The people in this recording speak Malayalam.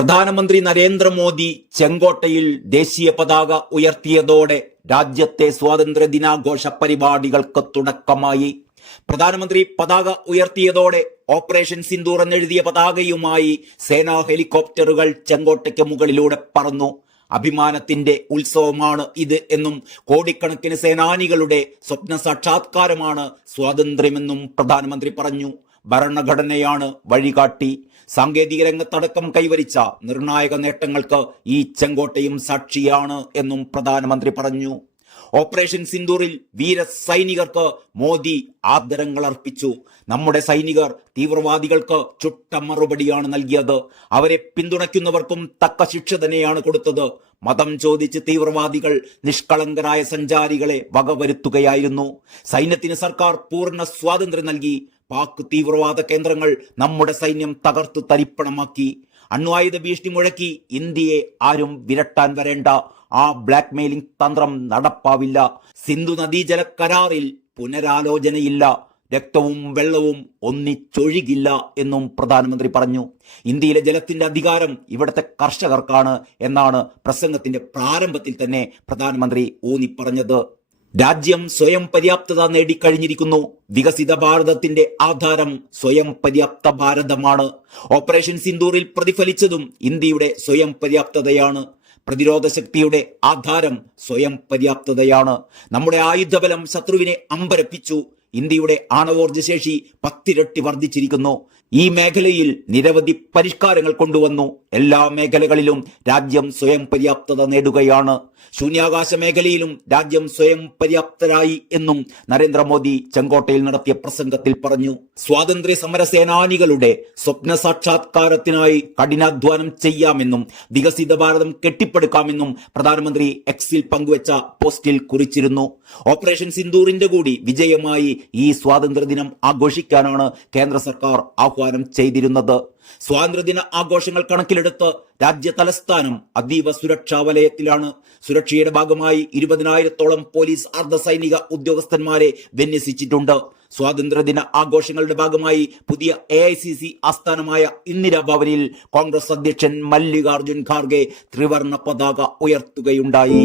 പ്രധാനമന്ത്രി നരേന്ദ്രമോദി ചെങ്കോട്ടയിൽ ദേശീയ പതാക ഉയർത്തിയതോടെ രാജ്യത്തെ സ്വാതന്ത്ര്യ ദിനാഘോഷ പരിപാടികൾക്ക് തുടക്കമായി. പ്രധാനമന്ത്രി പതാക ഉയർത്തിയതോടെ ഓപ്പറേഷൻ സിന്ദൂർ എന്നെഴുതിയ പതാകയുമായി സേനാ ഹെലികോപ്റ്ററുകൾ ചെങ്കോട്ടയ്ക്ക് മുകളിലൂടെ പറന്നു. അഭിമാനത്തിന്റെ ഉത്സവമാണ് ഇത് എന്നും കോടിക്കണക്കിന് സേനാനികളുടെ സ്വപ്ന സാക്ഷാത്കാരമാണ് സ്വാതന്ത്ര്യമെന്നും പ്രധാനമന്ത്രി പറഞ്ഞു. ഭരണഘടനയാണ് വഴികാട്ടി. സാങ്കേതിക രംഗത്തടക്കം കൈവരിച്ച നിർണായക നേട്ടങ്ങൾക്ക് ഈ ചെങ്കോട്ടയും സാക്ഷിയാണ് എന്നും പ്രധാനമന്ത്രി പറഞ്ഞു. ഓപ്പറേഷൻ സിന്ദൂറിൽ വീര സൈനികർക്ക് മോദി ആദരങ്ങൾ അർപ്പിച്ചു. നമ്മുടെ സൈനികർ തീവ്രവാദികൾക്ക് ചുട്ട മറുപടിയാണ് നൽകിയത്. അവരെ പിന്തുണയ്ക്കുന്നവർക്കും തക്ക ശിക്ഷ തന്നെയാണ് കൊടുത്തത്. മതം ചോദിച്ച് തീവ്രവാദികൾ നിഷ്കളങ്കരായ സഞ്ചാരികളെ വകവരുത്തുകയായിരുന്നു. സൈന്യത്തിന് സർക്കാർ പൂർണ്ണ സ്വാതന്ത്ര്യം നൽകി. പാക് തീവ്രവാദ കേന്ദ്രങ്ങൾ നമ്മുടെ സൈന്യം തകർത്തു തരിപ്പണമാക്കി. അണ്വായുധ ഭീഷണി മുഴക്കി ഇന്ത്യയെ ആരും വിരട്ടാൻ വരേണ്ട. ആ ബ്ലാക്ക് മെയിലിംഗ് തന്ത്രം നടപ്പാവില്ല. സിന്ധു നദീജല കരാറിൽ പുനരാലോചനയില്ല. രക്തവും വെള്ളവും ഒന്നിച്ചൊഴുകില്ല എന്നും പ്രധാനമന്ത്രി പറഞ്ഞു. ഇന്ത്യയിലെ ജലത്തിന്റെ അധികാരം ഇവിടുത്തെ കർഷകർക്കാണ് എന്നാണ് പ്രസംഗത്തിന്റെ പ്രാരംഭത്തിൽ തന്നെ പ്രധാനമന്ത്രി ഊന്നിപ്പറഞ്ഞത്. രാജ്യം സ്വയം പര്യാപ്തത നേടിക്കഴിഞ്ഞിരിക്കുന്നു. വികസിത ഭാരതത്തിന്റെ ആധാരം സ്വയം പര്യാപ്ത ഭാരതമാണ്. ഓപ്പറേഷൻ സിന്ദൂറിൽ പ്രതിഫലിച്ചതും ഇന്ത്യയുടെ സ്വയം പര്യാപ്തതയാണ്. പ്രതിരോധ ശക്തിയുടെ ആധാരം സ്വയം പര്യാപ്തതയാണ്. നമ്മുടെ ആയുധബലം ശത്രുവിനെ അമ്പരപ്പിച്ചു. ഇന്ത്യയുടെ ആണവോർജ ശേഷി 10 ഇരട്ടി വർദ്ധിച്ചിരിക്കുന്നു. ഈ മേഖലയിൽ നിരവധി പരിഷ്കാരങ്ങൾ കൊണ്ടുവന്നു. എല്ലാ മേഖലകളിലും രാജ്യം സ്വയം പര്യാപ്തത നേടുകയാണ്. ശൂന്യാകാശ മേഖലയിലും രാജ്യം സ്വയം പര്യാപ്തരായി എന്നും നരേന്ദ്രമോദി ചെങ്കോട്ടയിൽ നടത്തിയ പ്രസംഗത്തിൽ പറഞ്ഞു. സ്വാതന്ത്ര്യ സമര സേനാനികളുടെ സ്വപ്ന സാക്ഷാത്കാരത്തിനായി കഠിനാധ്വാനം ചെയ്യാമെന്നും വികസിത ഭാരതം കെട്ടിപ്പടുക്കാമെന്നും പ്രധാനമന്ത്രി എക്സിൽ പങ്കുവച്ച പോസ്റ്റിൽ കുറിച്ചിരുന്നു. ഓപ്പറേഷൻ സിന്ദൂറിന്റെ കൂടി വിജയമായി ഈ സ്വാതന്ത്ര്യദിനം ആഘോഷിക്കാനാണ് കേന്ദ്ര സർക്കാർ ആഹ്വാനം ചെയ്തിരുന്നത്. സ്വാതന്ത്ര്യദിന ആഘോഷങ്ങൾ കണക്കിലെടുത്ത് രാജ്യ തലസ്ഥാനം അതീവ സുരക്ഷാ വലയത്തിലാണ്. സുരക്ഷയുടെ ഭാഗമായി 20,000-ഓളം പോലീസ് അർദ്ധസൈനിക ഉദ്യോഗസ്ഥന്മാരെ വിന്യസിച്ചിട്ടുണ്ട്. സ്വാതന്ത്ര്യദിന ആഘോഷങ്ങളുടെ ഭാഗമായി പുതിയ AICC ആസ്ഥാനമായ ഇന്ദിരാ ഭവനിൽ കോൺഗ്രസ് അധ്യക്ഷൻ മല്ലികാർജുൻ ഖാർഗെ ത്രിവർണ്ണ പതാക ഉയർത്തുകയുണ്ടായി.